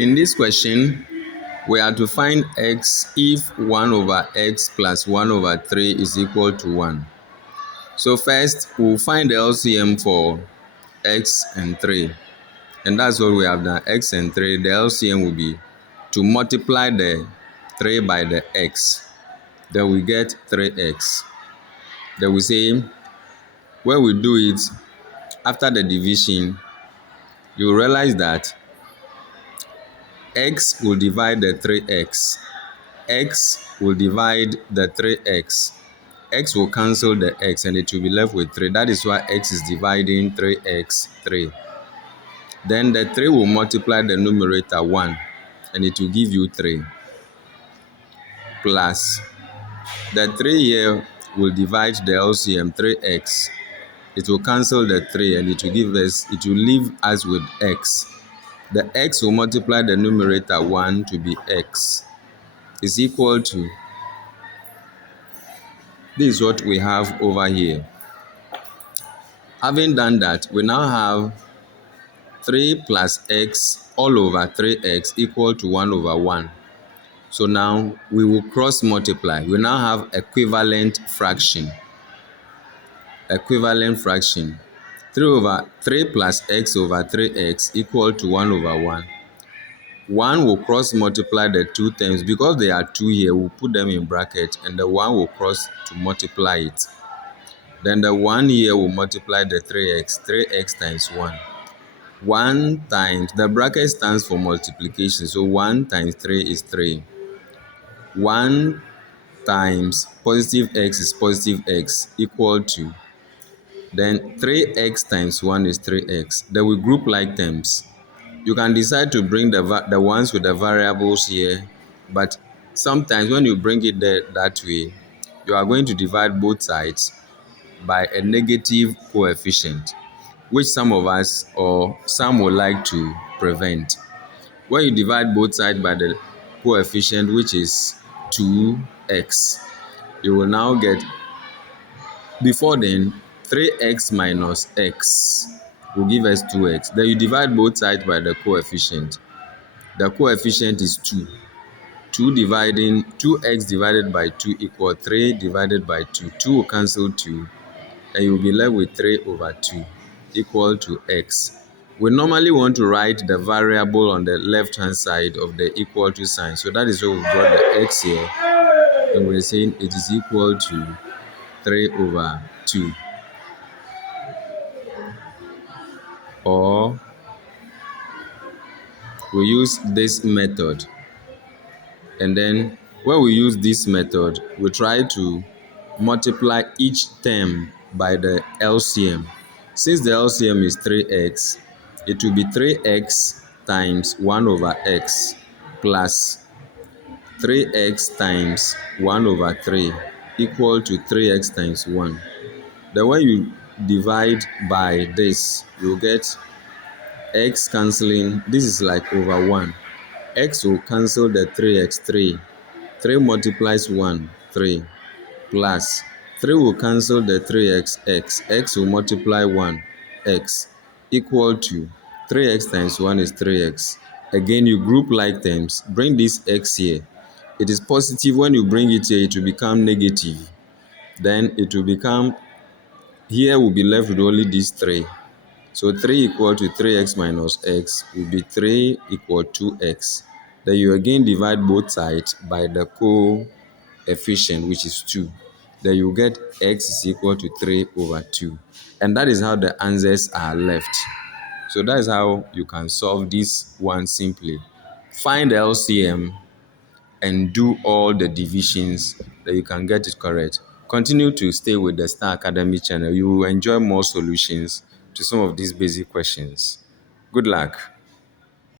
In this question, we are to find x if 1 over x plus 1 over 3 is equal to 1. So first, we'll find the LCM for x and 3. And that's what we have done. X and 3, the LCM will be to multiply the 3 by the x. Then we get 3x. Then we say, when we do it, after the division, you realize that x will divide the 3x. X will divide the 3x. X will cancel the x and it will be left with 3. That is why x is dividing 3x, 3. Then the 3 will multiply the numerator 1 and it will give you 3. Plus the 3 here will divide the LCM 3x. It will cancel the 3 and it will leave us with x. The x will multiply the numerator 1 to be x is equal to, this is what we have over here. Having done that, we now have 3 plus x all over 3x equal to 1 over 1. So now we will cross multiply. We now have equivalent fraction. Equivalent fraction. 3 plus x over 3x equal to 1 over 1. 1 will cross multiply the two terms. Because there are 2 here, we'll put them in bracket and the 1 will cross to multiply it. Then the 1 here will multiply the 3x. 3x times 1. 1 times, the bracket stands for multiplication. So 1 times 3 is 3. 1 times positive x is positive x equal to, then 3x times 1 is 3x. Then we group like terms. You can decide to bring the ones with the variables here, but sometimes when you bring it that way, you are going to divide both sides by a negative coefficient, which some of us or some would like to prevent. When you divide both sides by the coefficient, which is 2x, you will now get, before then, 3x minus x will give us 2x. Then you divide both sides by the coefficient. The coefficient is 2. 2x divided by 2 equals 3 divided by 2. 2 will cancel 2, and you will be left with 3 over 2 equal to x. We normally want to write the variable on the left-hand side of the equal to sign. So that is why we brought the x here, and we're saying it is equal to 3 over 2. Or we use this method. And then when we use this method, we try to multiply each term by the LCM. Since the LCM is 3x, it will be 3x times 1 over x plus 3x times 1 over 3 equal to 3x times 1. Then when you divide by this, you'll get x cancelling. This is like over 1. X will cancel the 3x, 3. 3 multiplies 1, 3. Plus 3 will cancel the 3x, x. X will multiply 1, x. Equal to 3x times 1 is 3x. Again, you group like terms. Bring this x here. It is positive. When you bring it here, it will become negative. Then it will become, here will be left with only these 3. So 3 equal to 3x minus x will be 3 equal to 2x. Then you again divide both sides by the coefficient, which is 2. Then you get x is equal to 3 over 2. And that is how the answers are left. So that is how you can solve this one simply. Find the LCM and do all the divisions that you can get it correct. Continue to stay with the Star Academy channel. You will enjoy more solutions to some of these basic questions. Good luck.